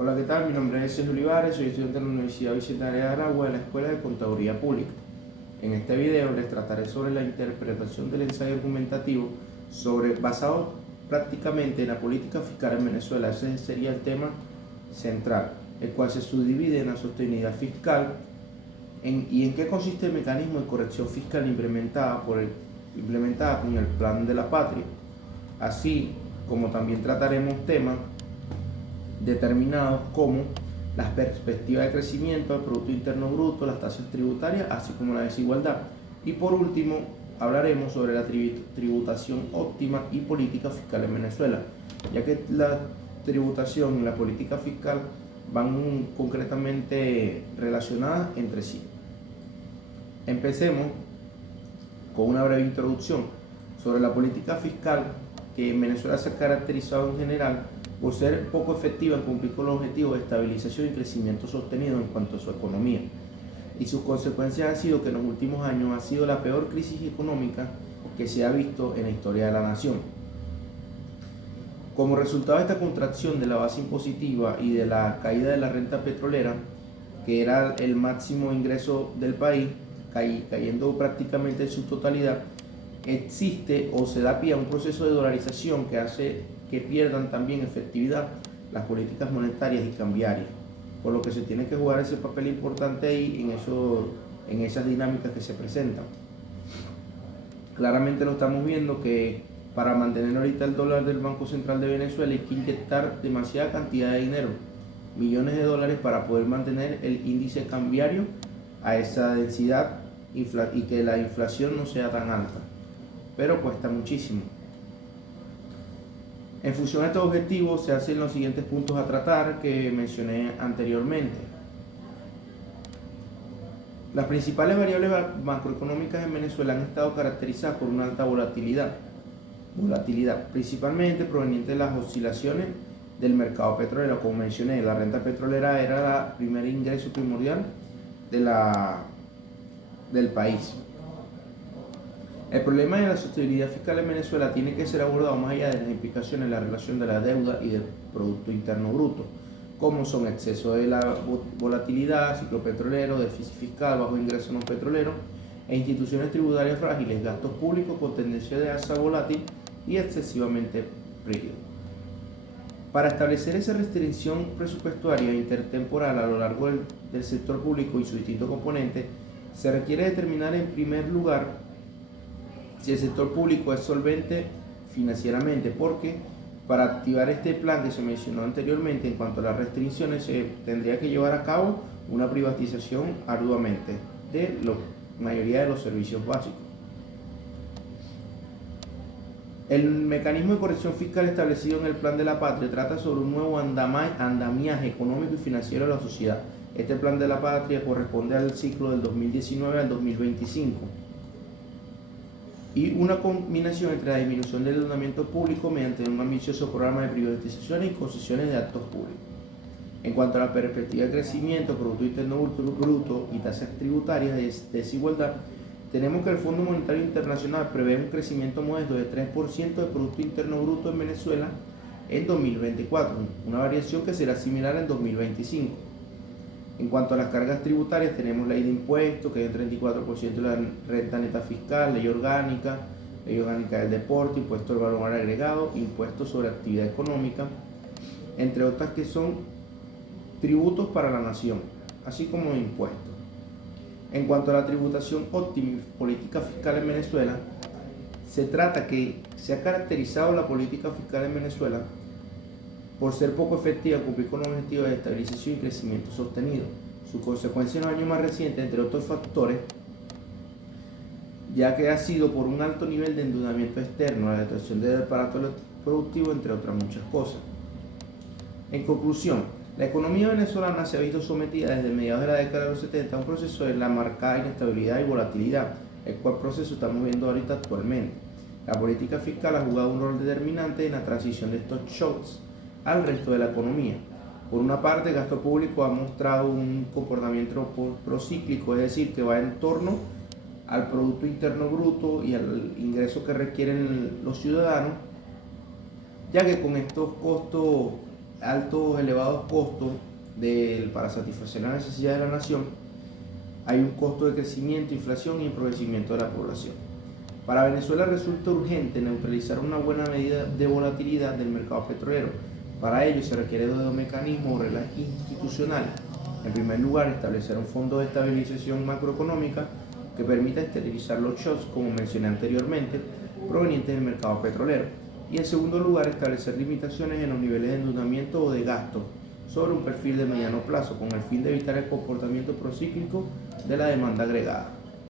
Hola, ¿qué tal? Mi nombre es Sergio Olivares, soy estudiante de la Universidad Bicentenaria de Aragua de la Escuela de Contaduría Pública. En este video les trataré sobre la interpretación del ensayo argumentativo basado prácticamente en la política fiscal en Venezuela. Ese sería el tema central, el cual se subdivide en la sostenibilidad fiscal y en qué consiste el mecanismo de corrección fiscal implementada con el Plan de la Patria, así como también trataremos temas determinados como las perspectivas de crecimiento del Producto Interno Bruto, las tasas tributarias, así como la desigualdad. Y por último, hablaremos sobre la tributación óptima y política fiscal en Venezuela, ya que la tributación y la política fiscal van concretamente relacionadas entre sí. Empecemos con una breve introducción sobre la política fiscal, que en Venezuela se ha caracterizado en general por ser poco efectiva en cumplir con los objetivos de estabilización y crecimiento sostenido en cuanto a su economía. Y sus consecuencias han sido que en los últimos años ha sido la peor crisis económica que se ha visto en la historia de la nación. Como resultado de esta contracción de la base impositiva y de la caída de la renta petrolera, que era el máximo ingreso del país, cayendo prácticamente en su totalidad, existe o se da pie a un proceso de dolarización que hace que pierdan también efectividad las políticas monetarias y cambiarias, por lo que se tiene que jugar ese papel importante ahí en esas dinámicas que se presentan. Claramente lo estamos viendo que para mantener ahorita el dólar del Banco Central de Venezuela hay que inyectar demasiada cantidad de dinero, millones de dólares, para poder mantener el índice cambiario a esa densidad y que la inflación no sea tan alta, pero cuesta muchísimo. En función de estos objetivos se hacen los siguientes puntos a tratar que mencioné anteriormente. Las principales variables macroeconómicas en Venezuela han estado caracterizadas por una alta volatilidad, principalmente proveniente de las oscilaciones del mercado petrolero. Como mencioné, la renta petrolera era el primer ingreso primordial del país. El problema de la sostenibilidad fiscal en Venezuela tiene que ser abordado más allá de las implicaciones en la relación de la deuda y del Producto Interno Bruto, como son exceso de la volatilidad, ciclo petrolero, déficit fiscal, bajo ingreso no petrolero e instituciones tributarias frágiles, gastos públicos con tendencia de alza volátil y excesivamente rígido. Para establecer esa restricción presupuestaria intertemporal a lo largo del sector público y sus distintos componentes, se requiere determinar en primer lugar si el sector público es solvente financieramente, porque para activar este plan que se mencionó anteriormente en cuanto a las restricciones se tendría que llevar a cabo una privatización arduamente de la mayoría de los servicios básicos. El mecanismo de corrección fiscal establecido en el Plan de la Patria trata sobre un nuevo andamiaje económico y financiero de la sociedad. Este Plan de la Patria corresponde al ciclo del 2019 al 2025 y una combinación entre la disminución del endeudamiento público mediante un ambicioso programa de privatizaciones y concesiones de actos públicos. En cuanto a la perspectiva de crecimiento, Producto Interno Bruto y tasas tributarias de desigualdad, tenemos que el Fondo Monetario Internacional prevé un crecimiento modesto de 3% del Producto Interno Bruto en Venezuela en 2024, una variación que será similar en 2025. En cuanto a las cargas tributarias, tenemos ley de impuestos, que es el 34% de la renta neta fiscal, ley orgánica del deporte, impuesto al valor agregado, impuestos sobre actividad económica, entre otras que son tributos para la nación, así como impuestos. En cuanto a la tributación óptima y política fiscal en Venezuela, se trata que se ha caracterizado la política fiscal en Venezuela por ser poco efectiva en cumplir con los objetivos de estabilización y crecimiento sostenido. Su consecuencia en los años más recientes, entre otros factores, ya que ha sido por un alto nivel de endeudamiento externo, la destrucción del aparato productivo, entre otras muchas cosas. En conclusión, la economía venezolana se ha visto sometida desde mediados de la década de los 70 a un proceso de la marcada inestabilidad y volatilidad, el cual proceso estamos viendo ahorita actualmente. La política fiscal ha jugado un rol determinante en la transición de estos shocks al resto de la economía. Por una parte, el gasto público ha mostrado un comportamiento procíclico, es decir, que va en torno al Producto Interno Bruto y al ingreso que requieren los ciudadanos, ya que con estos costos altos, elevados costos para satisfacer las necesidades de la nación, hay un costo de crecimiento, inflación y empobrecimiento de la población. Para Venezuela resulta urgente neutralizar una buena medida de volatilidad del mercado petrolero. Para ello se requiere de dos mecanismos o reglas institucionales. En primer lugar, establecer un fondo de estabilización macroeconómica que permita esterilizar los shocks, como mencioné anteriormente, provenientes del mercado petrolero. Y en segundo lugar, establecer limitaciones en los niveles de endeudamiento o de gasto sobre un perfil de mediano plazo, con el fin de evitar el comportamiento procíclico de la demanda agregada.